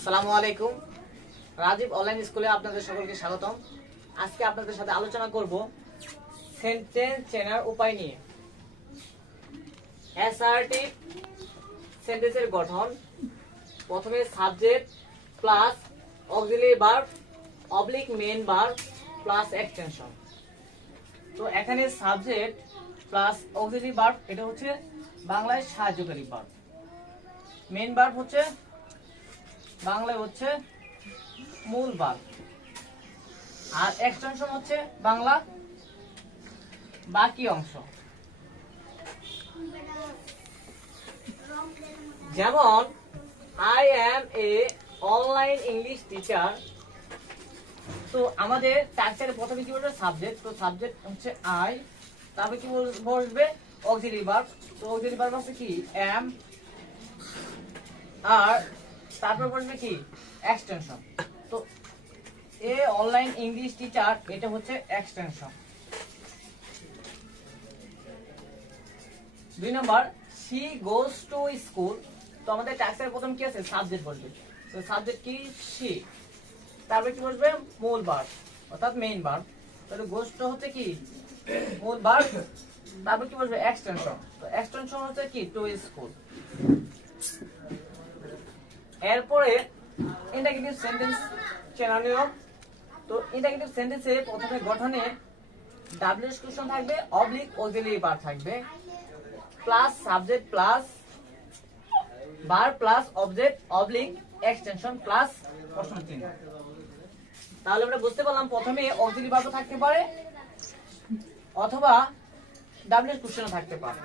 আসসালামু আলাইকুম। রাজীব অনলাইন স্কুলে আপনাদের সকলকে স্বাগতম। আজকে আপনাদের সাথে আলোচনা করব সেন্টেন্স চেনার উপায় নিয়ে। অ্যাসার্টিভ সেন্টেন্সের গঠন, প্রথমে subject plus auxiliary verb oblique main verb plus extension. তো এখানে সাবজেক্ট প্লাস অক্সিলারি ভার্ব এটা হচ্ছে বাংলায় সাহায্যকারী ভার্ব, মেইন ভার্ব হচ্ছে বাংলায় হচ্ছে মূল ভার্ব, আর এক্সটেনশন হচ্ছে বাংলা বাকি অংশ। যেমন I am A online English teacher. তো আমাদের টাক্সারে প্রথমে কি বলবে সাবজেক্ট, তো সাবজেক্ট হচ্ছে আই, তারপরে কি বসবে অক্সিলারি ভার্ব, তো অক্সিলারি ভার্ব হচ্ছে কি অ্যাম, আর তারপর বলবে কি এক্সটেনশন। তো এ অনলাইন ইংলিশ টিচার এটা হচ্ছে extension. 2 number she goes to school. তো আমাদের ট্যাক্সের প্রথম কি আছে সাবজেক্ট বলবে, তো সাবজেক্ট কি শি, তারপর কি বলবে মূল ভার্ব অর্থাৎ মেইন ভার্ব, তাহলে গোস টু হচ্ছে কি মূল ভার্ব, তারপর কি বলবে এক্সটেনশন, তো এক্সটেনশন হচ্ছে কি টু স্কুল। এরপরে ইন্টারগেটিভ সেন্টেন্স চেনা নিয়ম। তো ইন্টারগেটিভ সেন্টেন্সে প্রথমে গঠনে ডাব্লিউএস কোশ্চেন থাকবে, অবলিক অক্সিলারি ভার্ব থাকবে, plus subject plus verb plus object oblique extension plus প্রশ্ন চিহ্ন। তাহলে আমরা বুঝতে পারলাম প্রথমে অক্সিলারি ভার্ব থাকতে পারে অথবা ডাব্লিউএস কোশ্চেন থাকতে পারে,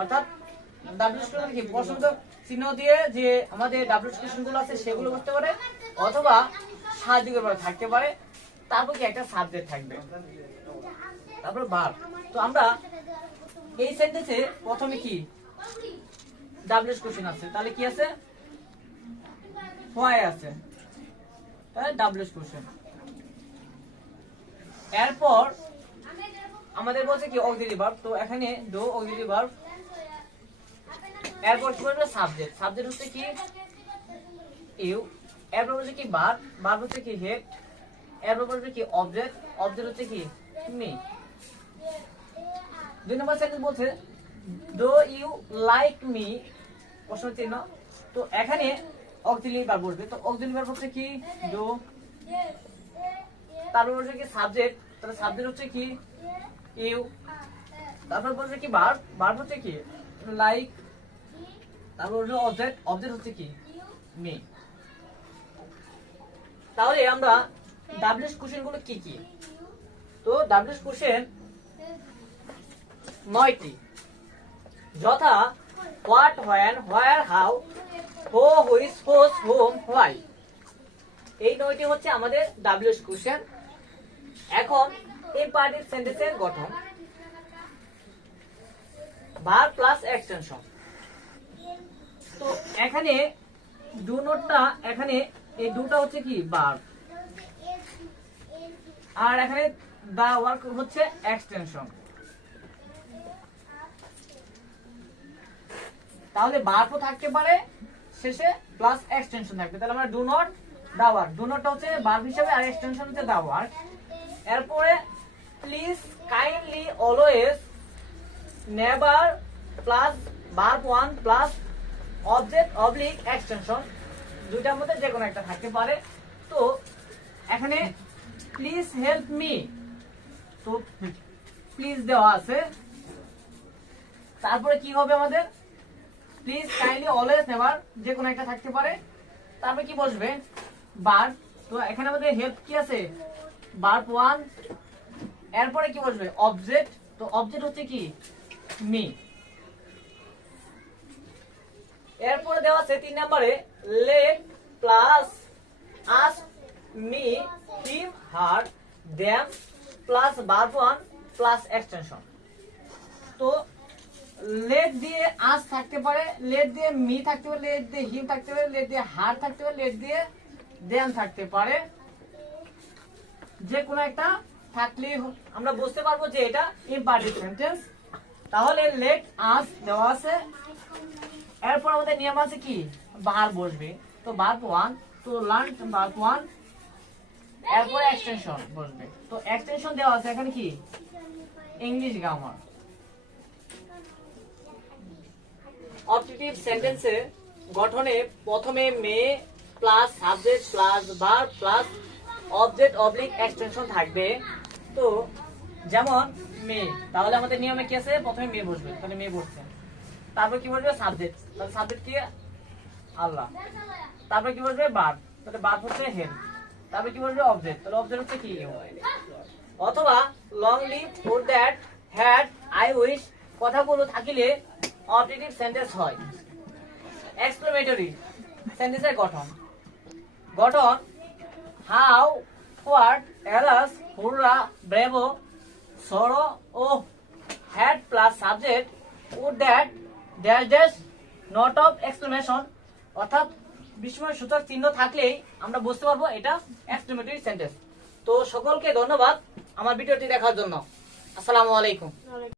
অর্থাৎ ডাব্লিউএস কোশ্চেন কি প্রশ্ন চিহ্ন দিয়ে যে আমাদের ডাব্লিউএস কোশ্চেন গুলো আছে সেগুলো করতে পারে, অথবা সাহায্যকারী ভার্ব থাকতে পারে, তারপর কি একটা সাবজেক্ট থাকবে, তারপর ভার্ব। তো আমরা এই সেন্টেন্সে প্রথমে কি ডাব্লিউএস কোশ্চেন আছে, তাহলে কি আছে হোয়াই আছে, ডাব্লিউএস কোশ্চেন। এরপর আমাদের বলছে কি অক্সিলারি ভার্ব, তো এখানে ডু অক্সিলারি ভার্ব। এরপর কি বলবে সাবজেক্ট, সাবজেক্ট হচ্ছে কি ইউ, এরপর হচ্ছে কি ভার্ব, ভার্ব হচ্ছে কি হেড, এরপর বলবে কি অবজেক্ট, অবজেক্ট হচ্ছে কি মি। 2 নম্বর সেন্টেন্স বলছে ডু ইউ লাইক মি প্রশ্ন চিহ্ন। তো এখানে অক্সিলারি ভার্ব বলবে, তো অক্সিলারি ভার্ব হচ্ছে কি ডু, তারপর হচ্ছে কি সাবজেক্ট, তাহলে সাবজেক্ট হচ্ছে কি ইউ, তারপর বলছে কি ভার্ব, ভার্ব হচ্ছে কি লাইক, তারপর হচ্ছে অবজেক্ট, অবজেক্ট হচ্ছে কি মি। তাহলে আমরা ডাব্লিউএস কোশ্চেন গুলো কি কি, তো ডাব্লিউএস কোশ্চেন 9টি, যথা হোয়াট, হোয়েন, হোয়ার, হাউ, হো, হুইচ, হোস, হুম, হোয়াই। এই 9টি হচ্ছে আমাদের ডাব্লিউএস কোশ্চেন। এখন ইম্পারেটিভ সেন্টেন্সের গঠন, ভার্ব প্লাস এক্সটেনশন। তো এখানে ডু নোটটা, এখানে এই দুটা হচ্ছে কি ভার্ব, আর এখানে দা ওয়ার্ক হচ্ছে এক্সটেনশন। তাহলে ভার্বও থাকতে পারে শেষে প্লাস এক্সটেনশন থাকবে, তাহলে আমরা do not the work, do নটটা হচ্ছে ভার্ব হিসেবে আর এক্সটেনশন হচ্ছে দা ওয়ার্ক। এরপরে please, kindly, always, never plus verb 1 plus object oblique extension, দুইটার মধ্যে যে কোনো একটা থাকতে পারে। তো এখানে প্লিজ হেল্প মি, তো প্লিজ দেওয়া আছে, তারপরে কি হবে আমাদের প্লিজ, কাইন্ডলি, অলওয়েজ, নেভার যে কোনো একটা থাকতে পারে, তারপরে কি বসবে ভার্ব। তো এখানে আমাদের হেল্প কি আছে ভার্ব 1, এরপরে কি বসবে অবজেক্ট, তো অবজেক্ট হচ্ছে কি মি। এরপরে দেওয়া আছে 3 নম্বরে let plus us, me, him, her, them plus verb 1 plus extension. তো লেট দিয়ে আস থাকতে পারে, লেট দিয়ে মি থাকতে পারে, লেট দিয়ে হিম থাকতে পারে, লেট দিয়ে হার থাকতে পারে, লেট দিয়ে দেম থাকতে পারে, যে কোনো একটা থাকলে আমরা বুঝতে পারবো যে এটা ইম্পারেটিভ সেন্টেন্স। তাহলে লেট আস দেওয়া আছে, এরপর আমাদের নিয়ম আছে কি ভার্ব বসবে, তো ভার্ব 1, তো লার্ন ভার্ব 1, এরপর এক্সটেনশন বসবে। তো এক্সটেনশন দেওয়া আছে এখানে কি ইংলিশ গ্রামার। অবজেক্টিভ সেন্টেন্সে গঠনে প্রথমে may plus subject plus verb plus object oblique extension থাকবে। তো যেমন মে, তাহলে আমাদের নিয়মে কি আছে, প্রথমে মে বসবে, তাহলে মে বসছে, তারপর কি বসবে সাবজেক্ট, তাহলে সাবজেক্ট কি আল্লাহ, তারপর কি বসবে ভার্ব, তাহলে ভার্ব হচ্ছে হেম, তারপর কি বসবে অবজেক্ট, তাহলে অবজেক্ট হচ্ছে কি ইউ। অথবা long live for that had I wish কথাগুলো থাকিলে অবজেক্টিভ সেন্টেন্স হয়। এক্সক্লেমেটরি সেন্টেন্সের গঠন how, what, alas, hurrah, bravo, sorrow O had plus subject would that dash dash note of exclamation, অর্থাৎ বিস্ময় সূচক চিহ্ন থাকলেই আমরা বুঝতে পারবো এটা এক্সক্লেমেটরি সেন্টেন্স। তো সকলকে ধন্যবাদ আমার ভিডিওটি দেখার জন্য। আসসালামু আলাইকুম।